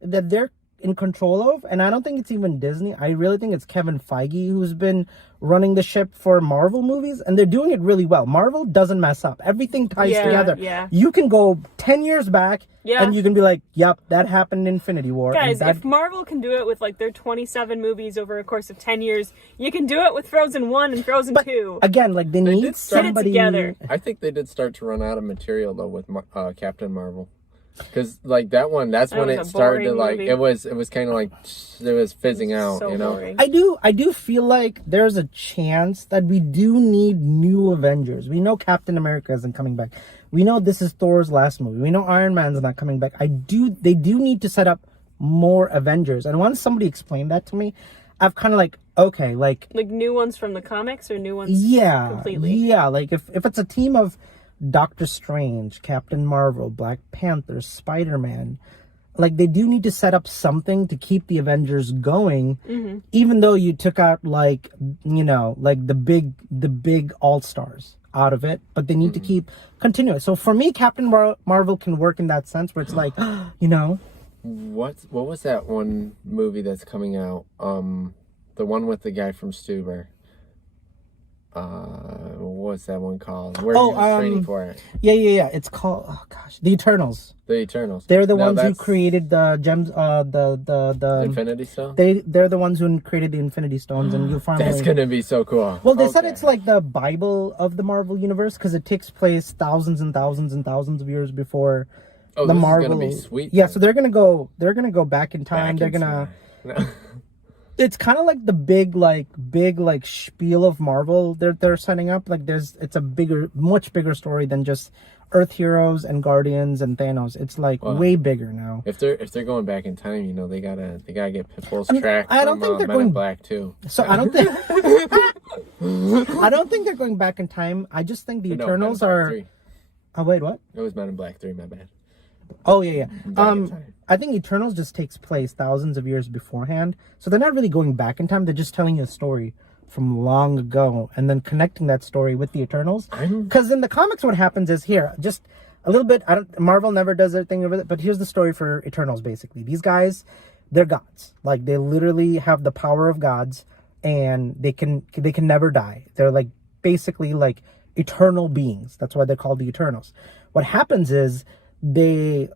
that they're in control of, and I don't think it's even Disney, I really think it's Kevin Feige who's been running the ship for Marvel movies, and they're doing it really well. Marvel doesn't mess up. Everything ties together. Yeah. You can go 10 years back, and you can be like, yep, that happened in Infinity War. Guys, if Marvel can do it with like their 27 movies over a course of 10 years, you can do it with Frozen 1 and Frozen 2. Again, like, they need did start- somebody... Get it together. I think they did start to run out of material though with Captain Marvel, because like that's when was it a started to boring like movie. it was kind of like it was fizzing out, So you know. boring. I do feel like there's a chance that we do need new Avengers. We know Captain America isn't coming back. We know this is Thor's last movie. We know Iron Man's not coming back. They do need to set up more Avengers. And once somebody explained that to me, I've kind of like, okay, like new ones from the comics or new ones completely? Yeah, like if it's a team of Doctor Strange, Captain Marvel, Black Panther, Spider-Man, like they do need to set up something to keep the Avengers going, even though you took out like, you know, like the big all-stars out of it, but they need to keep continuing. So for me, Captain Marvel can work in that sense where it's like, you know. What was that one movie that's coming out? The one with the guy from Stuber. What's that one called? Where he was training for it? Yeah. It's called, oh gosh, The Eternals. The Eternals. They're the ones who created the gems, the Infinity Stone. They're the ones who created the Infinity Stones, and you finally. That's gonna be so cool. Well, they said it's like the Bible of the Marvel universe because it takes place thousands and thousands and thousands of years before the this Marvel. is gonna be sweet. Yeah, so they're gonna go back in time. Back in time. It's kind of like the big spiel of Marvel they're setting up. Like it's a much bigger story than just Earth heroes and Guardians and Thanos. It's like way bigger now. If they're going back in time, you know, they gotta get Pitbull's track. I don't think they're Men going in Black too. So I don't think I don't think they're going back in time. I just think the Eternals are. 3. Oh wait, what? It was Men in Black 3. My bad. Oh yeah. Back in time. I think Eternals just takes place thousands of years beforehand, so they're not really going back in time. They're just telling you a story from long ago and then connecting that story with the Eternals. Because in the comics, what happens is here, just a little bit. Marvel never does their thing with it, but here's the story for Eternals. Basically, these guys, they're gods. Like they literally have the power of gods, and they can never die. They're like basically like eternal beings. That's why they're called the Eternals. What happens is they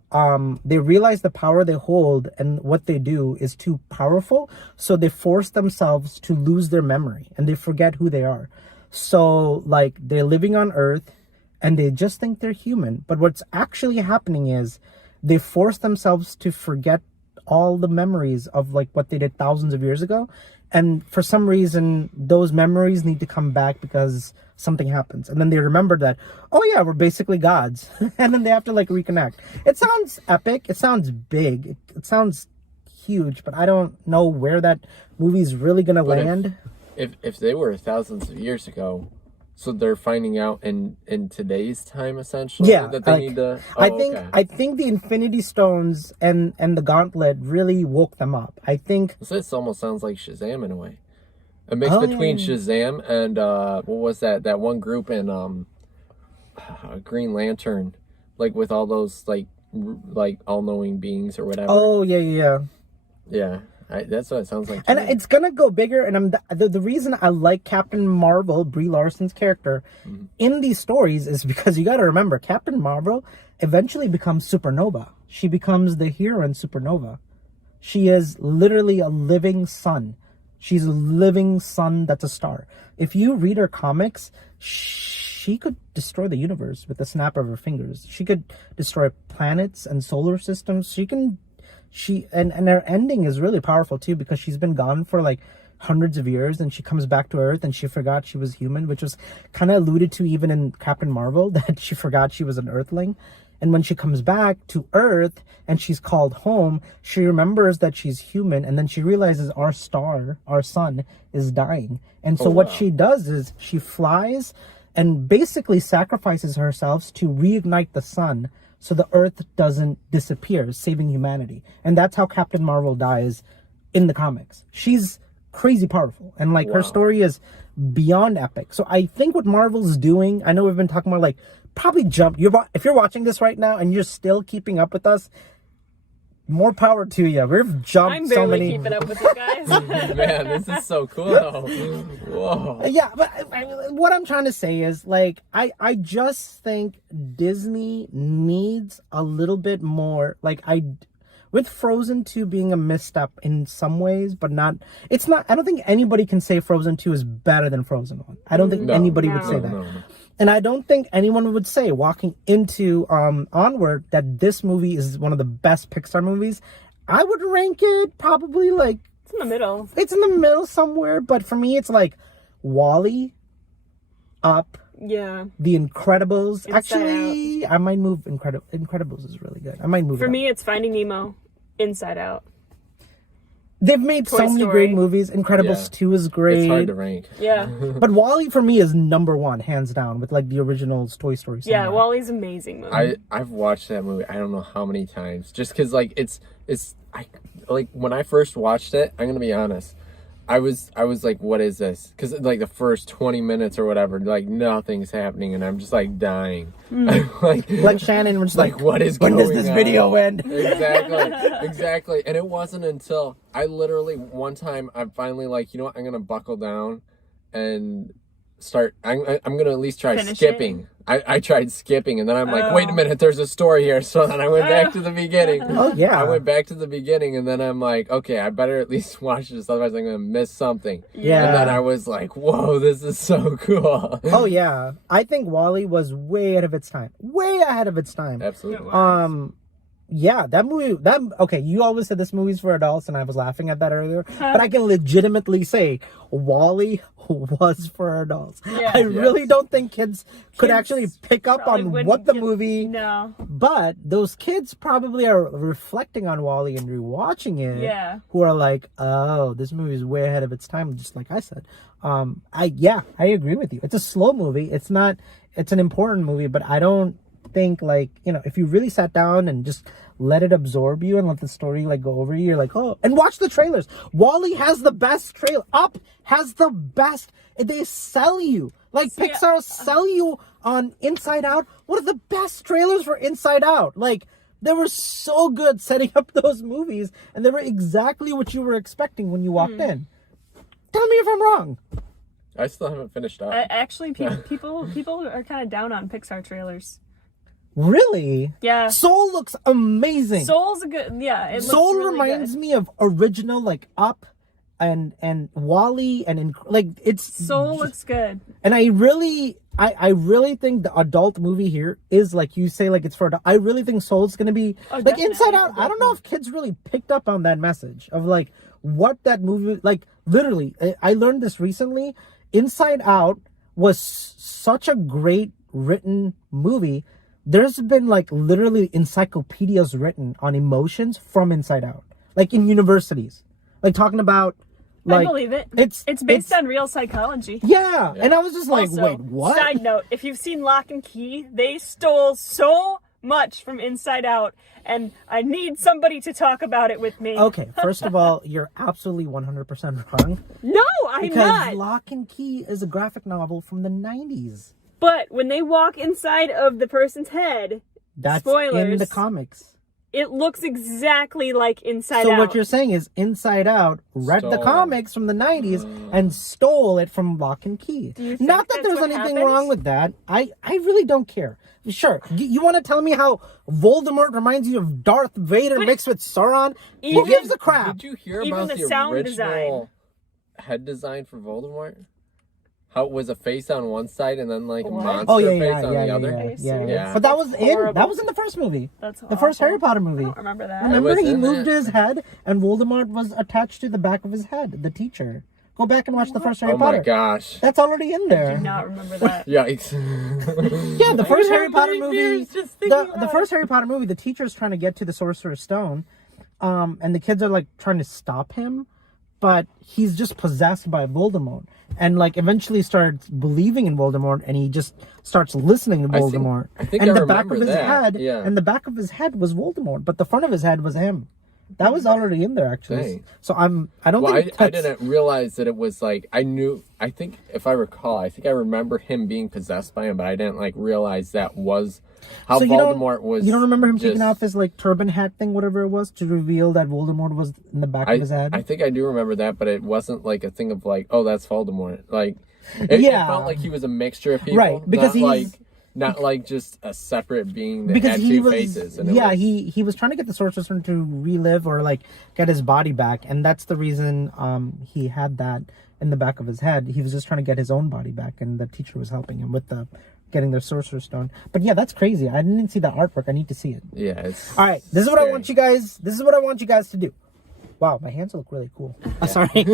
realize the power they hold, and what they do is too powerful, so they force themselves to lose their memory and they forget who they are. So like they're living on Earth and they just think they're human, but what's actually happening is they force themselves to forget all the memories of like what they did thousands of years ago, and for some reason those memories need to come back because something happens, and then they remember that, oh yeah, we're basically gods. And then they have to like reconnect. It sounds epic, it sounds big, it sounds huge, but I don't know where that movie's really gonna land. If they were thousands of years ago, so they're finding out in today's time essentially, Yeah, that they like, need to. I think the Infinity Stones and the Gauntlet really woke them up. I think So this almost sounds like Shazam in a way. A mix between Shazam and what was that one group in Green Lantern, like with all those like all-knowing beings or whatever. Oh yeah. That's what it sounds like. And it's gonna go bigger. And the reason I like Captain Marvel, Brie Larson's character, in these stories is because you got to remember, Captain Marvel eventually becomes Supernova. She becomes the hero in Supernova. She is literally a living sun. She's a living sun that's a star. If you read her comics, she could destroy the universe with the snap of her fingers. She could destroy planets and solar systems. And her ending is really powerful too, because she's been gone for like hundreds of years and she comes back to Earth and she forgot she was human, which was kind of alluded to even in Captain Marvel, that she forgot she was an Earthling. And when she comes back to Earth and she's called home, she remembers that she's human, and then she realizes our star, our sun, is dying. And so what she does is she flies and basically sacrifices herself to reignite the sun so the Earth doesn't disappear, saving humanity. And that's how Captain Marvel dies in the comics. She's crazy powerful, and like her story is beyond epic. So I think what Marvel's doing, I know we've been talking about like probably if you're watching this right now and you're still keeping up with us, more power to you. We've jumped I'm so barely many. keeping up with you guys. Man, this is so cool. Whoa. Yeah, but what I'm trying to say is like I just think Disney needs a little bit more. Like with Frozen 2 being a misstep in some ways, but not. It's not. I don't think anybody can say Frozen 2 is better than Frozen 1. I don't think anybody would say that. No. And I don't think anyone would say, walking into Onward, that this movie is one of the best Pixar movies. I would rank it probably like... It's in the middle. It's in the middle somewhere, but for me, it's like WALL-E, Up, Yeah. The Incredibles. Inside Actually, I might move Incredibles is really good. I might move For it me, it's Finding Nemo, Inside Out. They've made Toy so many Story. great movies. Incredibles 2 is great. It's hard to rank. Yeah. But WALL-E for me is number one, hands down, with like the original Toy Story. Yeah, somewhere. WALL-E's amazing movie. I've watched that movie I don't know how many times, just because like it's like when I first watched it, I'm gonna be honest, I was like, what is this? Because like the first 20 minutes or whatever, like nothing's happening and I'm just like dying. like Shannon was like, what is when going does this on? video end? Exactly. And it wasn't until I literally one time I'm finally like, you know what, I'm gonna buckle down and start. I'm gonna at least try Finish skipping. I tried skipping, and then I'm like, wait a minute, there's a story here. So then I went back to the beginning. Oh yeah, I went back to the beginning, and then I'm like, okay, I better at least watch this, otherwise I'm gonna miss something. Yeah. And then I was like, whoa, this is so cool. Oh yeah, I think WALL-E was way ahead of its time. Way ahead of its time. Absolutely. Yeah, that movie. Okay, you always said this movie's for adults, and I was laughing at that earlier. But I can legitimately say WALL-E was for adults. Yeah. I really don't think kids could actually pick up probably on wouldn't what the get- movie. No. But those kids probably are reflecting on WALL-E and rewatching it. Yeah. Who are like, oh, this movie is way ahead of its time, just like I said. I agree with you. It's a slow movie. It's an important movie, but I don't think, like, you know, if you really sat down and just let it absorb you and let the story like go over you, you're like, oh, and watch the trailers. WALL-E has the best trailer. Up has the best. They sell you like Pixar sell you on Inside Out. One of the best trailers for Inside Out. Like, they were so good setting up those movies, and they were exactly what you were expecting when you walked in. Tell me if I'm wrong. I still haven't finished up. Actually, people are kind of down on Pixar trailers. Really? Yeah. Soul looks amazing. Soul's a good. Yeah. It Soul looks really reminds good. me of original like Up, and Wall-E and like it's. Soul looks good. And I really think the adult movie here is like you say, like it's for adult. I really think Soul's gonna be like definitely. Inside Out. I don't know if kids really picked up on that message of like what that movie like. Literally, I learned this recently. Inside Out was such a great written movie. There's been like literally encyclopedias written on emotions from Inside Out, like in universities, like talking about. Like, I believe it. It's based on real psychology. Yeah, and I was just like, Also, wait, what? Side note, if you've seen Lock and Key, they stole so much from Inside Out, and I need somebody to talk about it with me. Okay, first of all, you're absolutely 100% wrong. No, I'm Because not. Lock and Key is a graphic novel from the 90s. But when they walk inside of the person's head, That's spoilers, in the comics. it looks exactly like Inside So Out. what you're saying is Inside Out read the Stole. comics from the 90s and stole it from Lock and Key. Do you think Not that that's there's what anything happened? wrong with that. I really don't care. Sure, you want to tell me how Voldemort reminds you of Darth Vader mixed with Sauron? Who Even- gives a crap? Did you hear Even about the the sound original design. head design for Voldemort? How it was a face on one side and then like a What? monster Oh yeah, face yeah, on yeah, the yeah, other. yeah, Are you yeah, serious? yeah. But that was Horrible. in the first movie. That's The first awful. Harry Potter I movie. don't remember that. Remember, was he in moved it. his head, and Voldemort was attached to the back of his head. The teacher. Go back and watch the first Harry Oh Potter. my gosh. That's already in I there. do not remember that. Yikes. Yeah, the first I Harry have Potter nightmares movie. just thinking The about first Harry Potter movie. The teacher's trying to get to the Sorcerer's Stone, and the kids are like trying to stop him, but he's just possessed by Voldemort, and like eventually starts believing in Voldemort, and he just starts listeing to Voldemort. I think and I the back of remember his that, head, yeah. and the back of his head was Voldemort, but the front of his head was him. That was already in there actually. Dang. So I don't Well, think I that's... didn't realize that it was like I think if I recall, I think I remember him being possessed by him, but I didn't like realize that was how So Voldemort was. You don't remember him taking just- off his like turban hat thing, whatever it was, to reveal that Voldemort was in the back of his head? I think I do remember that, but it wasn't like a thing of like, oh, that's Voldemort. Like, it Yeah. felt like he was a mixture of people, Right, because not like just a separate being that because had he two was faces. And it yeah was, he was trying to get the Sorcerer's Stone to relive or like get his body back, and that's the reason he had that in the back of his head. He was just trying to get his own body back, and the teacher was helping him with the getting the Sorcerer's Stone. But yeah, that's crazy. I didn't see that artwork. I need to see it. Yeah. It's All right, this is what I scary. want you guys. This is what I want you guys to do. Wow, my hands look really cool. Sorry.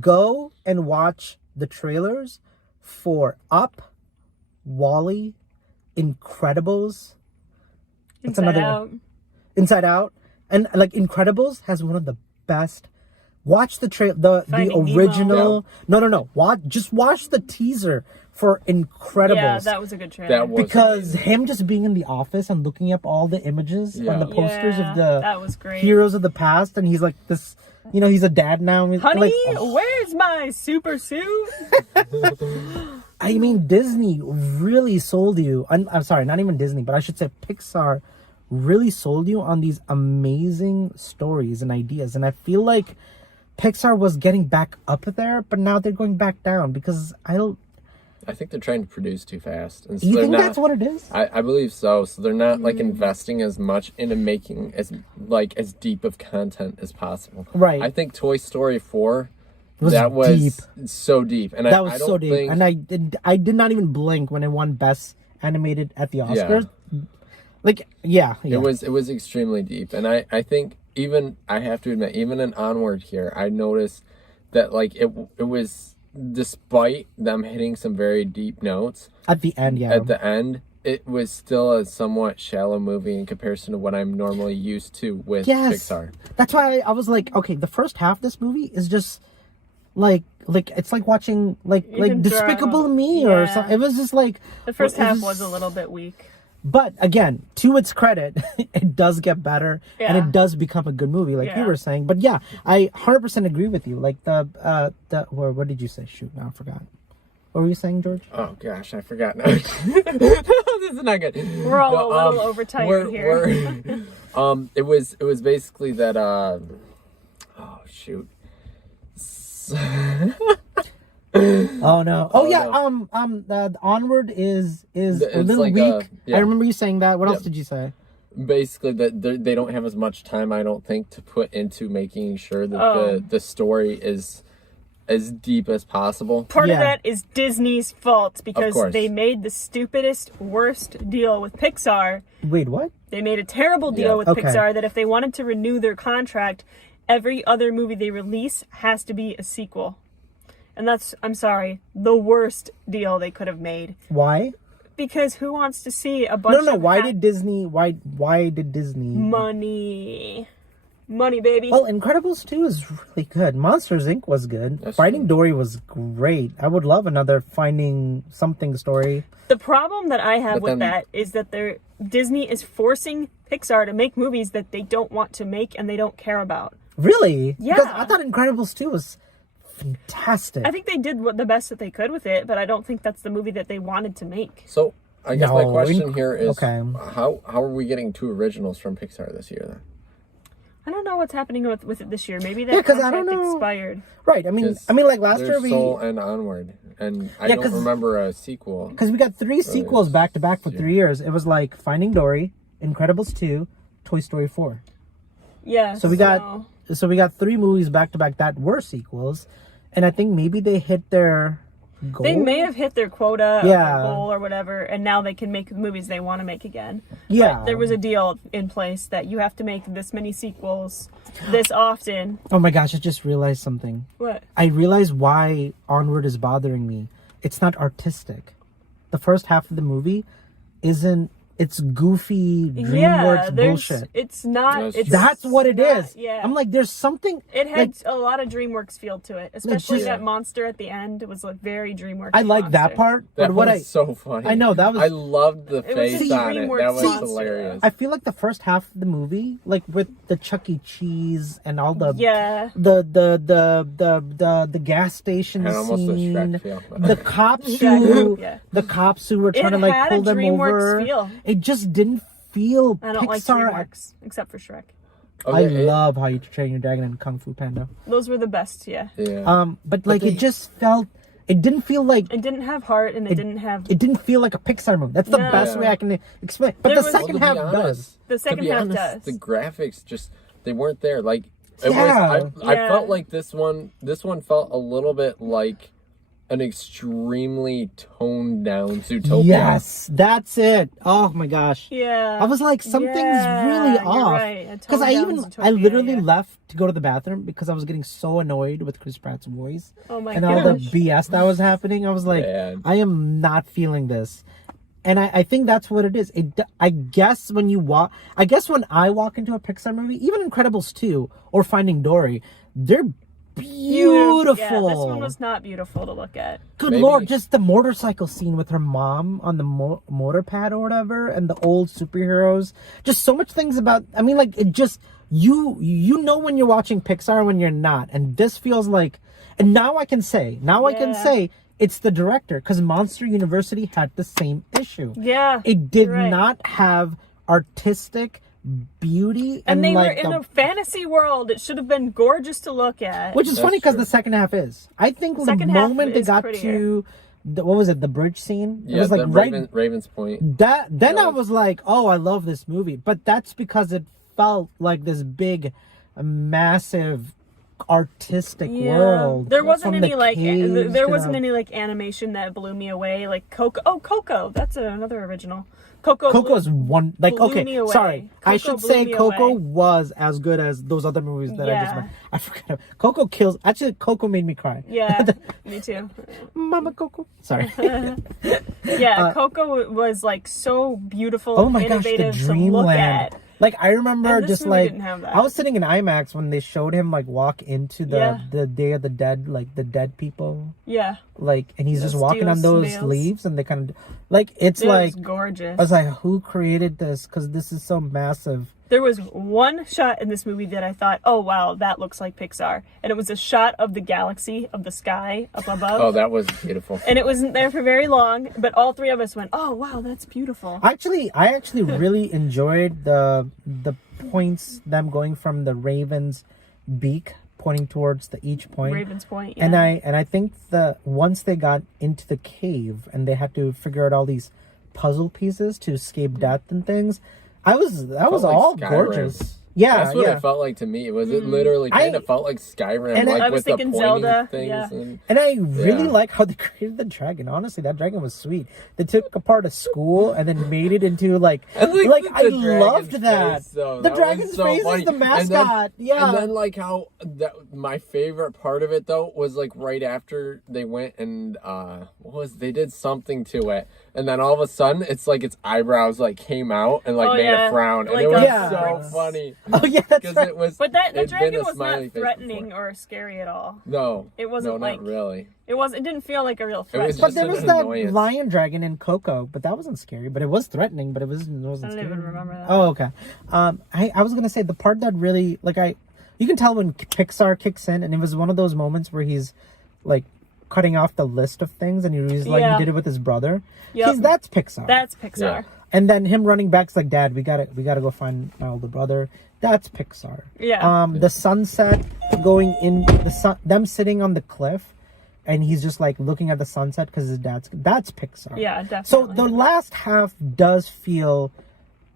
Go and watch the trailers for Up, Wall-E, Incredibles. That's Inside another Out. one. Inside Out, and like Incredibles has one of the best. Watch the the Finding Nemo. original. No. Watch the teaser for Incredibles. Yeah, that was a good trailer. That was Because him just being in the office and looking up all the images on the posters Yeah, of the that was great. heroes of the past, and he's like this, he's a dad now. And he's Honey, like, oh. where's my super suit? I mean, Disney really sold you. I'm sorry, not even Disney, but I should say Pixar really sold you on these amazing stories and ideas. And I feel like Pixar was getting back up there, but now they're going back down because I think they're trying to produce too fast. And so you they're think not, that's what it is? I believe so. So they're not like investing as much into making as deep of content as possible. Right. I think Toy Story 4 Was that was deep. so deep, and That was I don't so deep, think, and I did not even blink when it won Best Animated at the Oscars. Like, yeah. it was extremely deep, and I think I have to admit, even in Onward here, I noticed that like it was, despite them hitting some very deep notes At the end, yeah. at the end, it was still a somewhat shallow movie in comparison to what I'm normally used to with Pixar. That's why I was like, okay, the first half of this movie is just like it's like watching like can Despicable draw- Me or yeah. something. It was just like The first it half was a little bit weak. But again, to its credit, it does get better and Yeah. it does become a good movie, like you Yeah. were saying. But yeah, I 100% agree with you. Like what did you say? Shoot, now I forgot. What were you saying, George? Oh gosh, I forgot now. This is not good. We're all a little overtired here. It was basically that. Oh shoot. Oh no. Oh, yeah. no. The Onward is a It's little like weak. yeah. I remember you saying that. What else Yep. did you say? Basically, that they don't have as much time, I don't think, to put into making sure that the story is as deep as possible. Part of Yeah. that is Disney's fault because course. they made the stupidest, worst deal with Pixar. Wait, what? They made a terrible deal Yeah. with Okay. Pixar that if they wanted to renew their contract, every other movie they release has to be a sequel. And that's, I'm sorry, the worst deal they could have made. Why? Because who wants to see a bunch No. of Why did Disney? Why did Disney? Money, baby. Well, Incredibles 2 is really good. Monsters Inc. was good. That's Finding true. Dory was great. I would love another Finding Something story. The problem that I have But with then- that is that Disney is forcing Pixar to make movies that they don't want to make and they don't care about. Really? Yeah. Because I thought Incredibles 2 was fantastic. I think they did the best that they could with it, but I don't think that's the movie that they wanted to make. So I guess my No, question here is, okay. how are we getting 2 originals from Pixar this year then? I don't know what's happening with it this year. Maybe that Yeah, 'cause I contract don't know. expired. Right. I mean, like last year There's Soul and Onward, and I Yeah, don't 'cause- remember a sequel. because we got 3 sequels back to back for 3 years. It was like Finding Dory, Incredibles 2, Toy Story 4. Yeah. So we got 3 movies back to back that were sequels, and I think maybe they hit their goal. They may have hit their quota, or Yeah. their goal, or whatever, and now they can make the movies they want to make again. Yeah. There was a deal in place that you have to make this many sequels this often. Oh my gosh! I just realized something. What? I realized why Onward is bothering me. It's not artistic. The first half of the movie isn't. It's goofy DreamWorks bullshit. It's not. It's That's what it not- is. Yeah. I'm like, there's something. It had like, a lot of DreamWorks feel to it, especially just- that monster at the end. It was like very DreamWorks. I like that monster. part, That but what was so funny. I know, that was- I loved the was face a on it. DreamWorks That was monster. hilarious. I feel like the first half of the movie, like with the Chuck E. Cheese and all the Yeah. the gas station And almost a scene, Shrek feel. the cops Yeah. who were trying to like had pull a them DreamWorks over. feel. It just didn't feel I don't like Pixar. DreamWorks except for Shrek. I Okay, love How You Train Your Dragon and Kung Fu Panda. Those were the best. Yeah. Yeah. But like it just felt. It didn't feel like. It didn't have heart, and it didn't have. It didn't feel like a Pixar movie. That's the No. best way I can explain. But There the was- second Well, to half be does. honest- The second to be half honest, does. The graphics just they weren't there. Like it Yeah. was. I Yeah. felt like this one felt a little bit like an extremely toned down Zootopia. Yes, that's it. Oh my gosh. Yeah. I was like, something's really you're off. right. A Because I toned-down I Zootopia, literally yeah. left to go to the bathroom because I was getting so annoyed with Chris Pratt's voice Oh my and all the gosh. BS that was happening. I was like, Man. I am not feeling this. And I think that's what it is. I guess when I walk into a Pixar movie, even Incredibles 2 or Finding Dory, they're beautiful. Yeah, this one was not beautiful to look at. Good Maybe- lord, just the motorcycle scene with her mom on the motor pad or whatever, and the old superheroes. Just so much things about. I mean, like it just you know when you're watching Pixar when you're not, and this feels like. And now I can say it's the director because Monster University had the same issue. Yeah. It did you're right. not have artistic beauty, And they like were in a fantasy world. It should have been gorgeous to look at. which is That's funny because true. the second half is. I think the Second half moment they is got prettier. to what was it, the bridge scene? Yeah, it was like the right Raven's Point. that. Then That I was like, oh, I love this movie, but that's because it felt like this big, massive, artistic world. There wasn't from the any like caves there to wasn't the- any like animation that blew me away. Like Coco. Oh, Coco. That's another original. Coco. Coco's one like blew okay. me away. Sorry, I Coco should blew say me Coco away. was as good as those other movies that I just Yeah. mentioned. I forgot. Coco kills. Actually, Coco made me cry. Yeah, me too. Mama Coco. Sorry. Yeah, Coco was like so beautiful Oh and my gosh, the innovative to look Dreamland. at. Like I remember And this just movie like didn't have that. I was sitting in IMAX when they showed him like walk into Yeah. the Day of the Dead, like the dead people, Yeah, like, and he's just Those walking on steel those snails. leaves, and they kind of like it's it like was gorgeous. I was like, who created this? Because this is so massive. There was one shot in this movie that I thought, oh wow, that looks like Pixar. And it was a shot of the galaxy, of the sky up above. Oh, that was beautiful. And it wasn't there for very long, but all three of us went, oh wow, that's beautiful. I actually really enjoyed the points them going from the raven's beak pointing towards the each point. Raven's Point. Yeah. And I think once they got into the cave and they had to figure out all these puzzle pieces to escape death and things, that was all Skyrim. gorgeous. Yeah, that's what it felt like to me. It literally kind of felt like Skyrim, and like I was with the thinking pointy Zelda, things. yeah. And I really like how they created the dragon. Honestly, that dragon was sweet. They took apart a school and then made it into like I loved that. Face, though, the that dragon's so face funny. is the mascot. And then like how my favorite part of it though was like right after they went and they did something to it, and then all of a sudden it's like its eyebrows like came out and like made a frown, and it was so funny. Oh yeah, that's right. But the dragon was not threatening or scary at all. No, it wasn't not really. It didn't feel like a real threat. But there was that lion dragon in Coco, but that wasn't scary. But it was threatening, but it wasn't scary. I don't even remember that. Oh, okay. I was gonna say the part that really you can tell when Pixar kicks in, and it was one of those moments where he's like cutting off the list of things, and he did it with his brother. Yep. That's Pixar. That's Pixar. Yeah. And then him running back's like, Dad, we gotta go find my older brother. That's Pixar. Yeah. The sunset going in them sitting on the cliff, and he's just like looking at the sunset because his dad's. That's Pixar. Yeah, definitely. So the last half does feel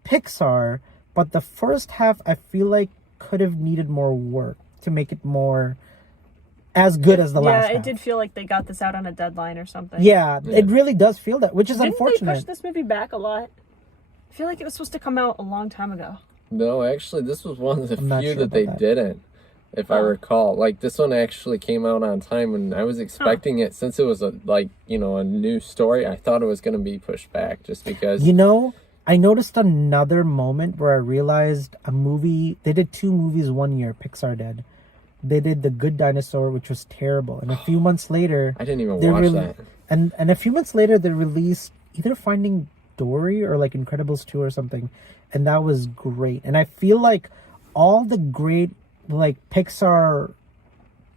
Pixar, but the first half I feel like could have needed more work to make it more as good as the last half. Yeah, it did feel like they got this out on a deadline or something. Yeah, it really does feel that, which is unfortunate. Didn't they push this movie back a lot? I feel like it was supposed to come out a long time ago. No, actually, this was one of the few sure that they didn't, if I recall. Like, this one actually came out on time, and I was expecting it, since it was a new story, I thought it was going to be pushed back, just because... I noticed another moment where I realized they did 2 movies one year, Pixar did. They did The Good Dinosaur, which was terrible, and a few months later... I didn't even watch that. And a few months later, they released either Finding Dory or like Incredibles 2 or something, and that was great. And I feel like all the great like Pixar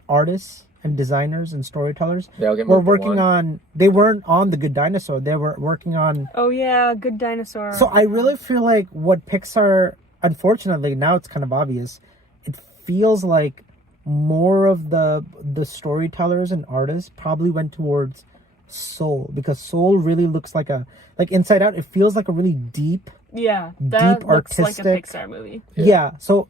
artists and designers and storytellers were working on. They weren't on The Good Dinosaur. They were working on. Oh yeah, Good Dinosaur. So I really feel like what Pixar, unfortunately, now it's kind of obvious. It feels like more of the storytellers and artists probably went towards Soul, because Soul really looks like Inside Out. It feels like a really deep. Yeah, that deep looks artistic, like a Pixar movie. Yeah, so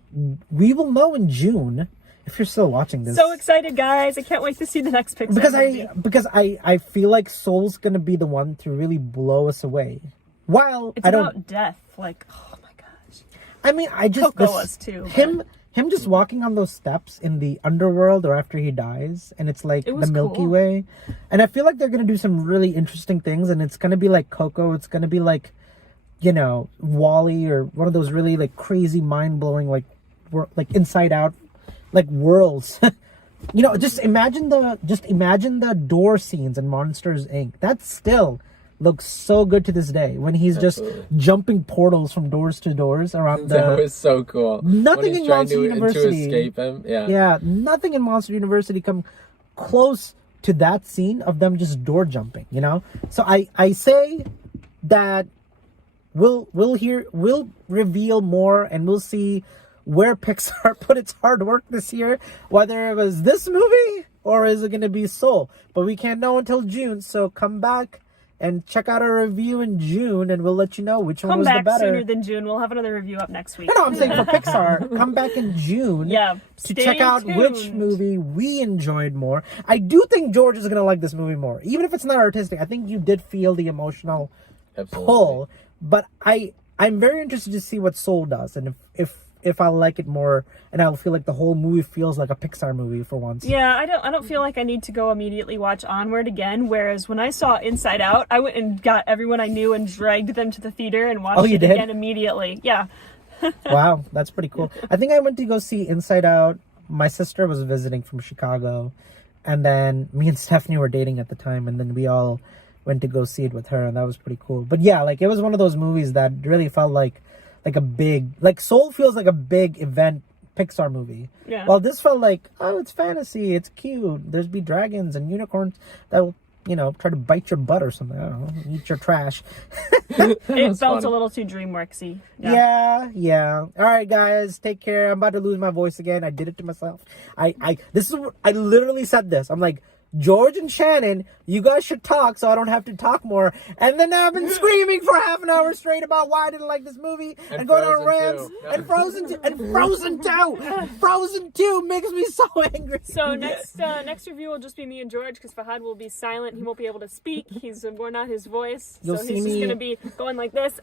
we will know in June if you're still watching this. So excited, guys! I can't wait to see the next Pixar movie. Because I feel like Soul's gonna be the one to really blow us away. While it's about death, like oh my gosh. I mean, Coco was too. Him just walking on those steps in the underworld or after he dies, and it's like the Milky Way, and I feel like they're gonna do some really interesting things, and it's gonna be like Coco. It's gonna be like, Wall-E or one of those really like crazy, mind-blowing like Inside Out like worlds. Just imagine the door scenes in Monsters Inc. That still looks so good to this day when he's just jumping portals from doors to doors around that was so cool. Nothing in Monster University to escape him. Yeah, nothing in Monster University come close to that scene of them just door jumping, So I say that we'll reveal more, and we'll see where Pixar put its hard work this year, whether it was this movie or is it going to be Soul. But we can't know until June, so come back and check out our review in June, and we'll let you know which one was the better. Come back sooner than June. We'll have another review up next week. No, I'm saying for Pixar, come back in June to check out which movie we enjoyed more. I do think George is going to like this movie more. Even if it's not artistic, I think you did feel the emotional pull. But I'm very interested to see what Soul does, and if I like it more, and I'll feel like the whole movie feels like a Pixar movie for once. Yeah, I don't feel like I need to go immediately watch Onward again, whereas when I saw Inside Out, I went and got everyone I knew and dragged them to the theater and watched it again immediately. Yeah. Wow, that's pretty cool. I think I went to go see Inside Out. My sister was visiting from Chicago, and then me and Stephanie were dating at the time, and then we all went to go see it with her, and that was pretty cool. But yeah, like it was one of those movies that really felt like a big, like Soul feels like a big event Pixar movie. Yeah. Well, this felt like, it's fantasy, it's cute. There's be dragons and unicorns. you know, try to bite your butt or something. I don't know, eat your trash. It felt funny. a little too DreamWorksy. Yeah. All right, guys, take care. I'm about to lose my voice again. I did it to myself. I literally said this. I'm like, George and Shannon, you guys should talk so I don't have to talk more. And then I've been screaming for half an hour straight about why I didn't like this movie and going on rants. And Frozen 2. And Frozen 2. Frozen 2 makes me so angry. So next review will just be me and George because Fahad will be silent. He won't be able to speak. He's worn out his voice. You'll so see he's just me- going to be going like this.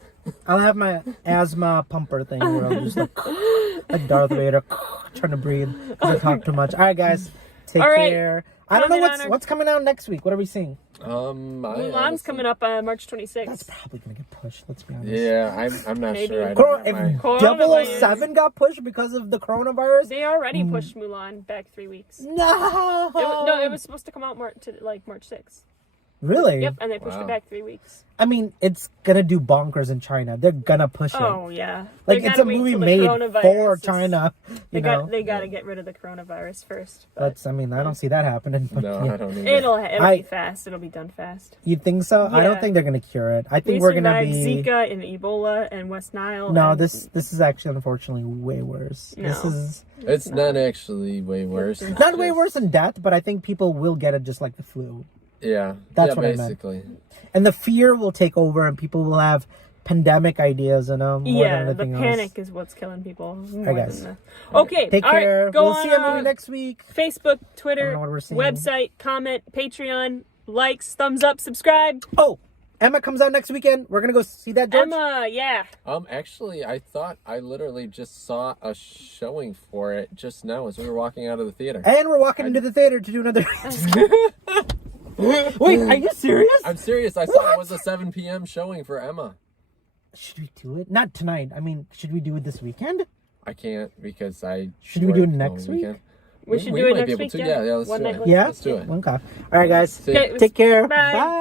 I'll have my asthma pumper thing where I'm just like Darth Vader trying to breathe because I talk too much. All right, guys. Take All right. care. I don't know Comment on our- what's coming out next week. What are we seeing? Mulan's coming up March 26th. That's probably gonna get pushed. Let's be honest. Yeah, I'm not Maybe. sure. I Cor- don't have my- If 007 got pushed because of the coronavirus, They already pushed Mulan back 3 weeks. no. It was supposed to come out March 6th. Really? Yep, and they pushed Wow. it back 3 weeks. I mean, it's gonna do bonkers in China. They're gonna push it. Oh yeah, Like They it's gotta a wait movie till the made coronavirus for is- China. They You know, got to get rid of the coronavirus first. But that's. I mean, I don't see that happening. But No, yeah. I don't either. it'll I- be fast. It'll be done fast. You think so? I don't Yeah. think they're gonna cure it. I We think we're gonna survived be. Zika and Ebola and West Nile. No, and this is actually unfortunately way worse. This No. is It's not actually way worse. It's not way just- worse than death, but I think people will get it just like the flu. Yeah, That's yeah, what I meant. basically. And the fear will take over, and people will have pandemic ideas, you know, more Yeah, than the anything panic else. is what's killing people. I guess. Okay, Take all right, care. go We'll on see a movie next week. Facebook, I don't Twitter, know what we're seeing. website, comment, Patreon, likes, thumbs up, subscribe. Oh, Emma comes out next weekend. We're gonna go see that, George. Emma, yeah. Actually, I literally just saw a showing for it just now as we were walking out of the theater. And we're walking into the theater to do another. Wait, are you serious? I'm serious. I saw it was a 7 p.m. showing for Emma. Should we do it? Not tonight. I mean, should we do it this weekend? I can't because I. Should we do it work next all week? weekend. We should do it might next be able week. to. Yeah, let's One do night it. later. Yeah. Let's do it. Okay. All right, guys. See ya. Okay, Take care. Bye. Bye.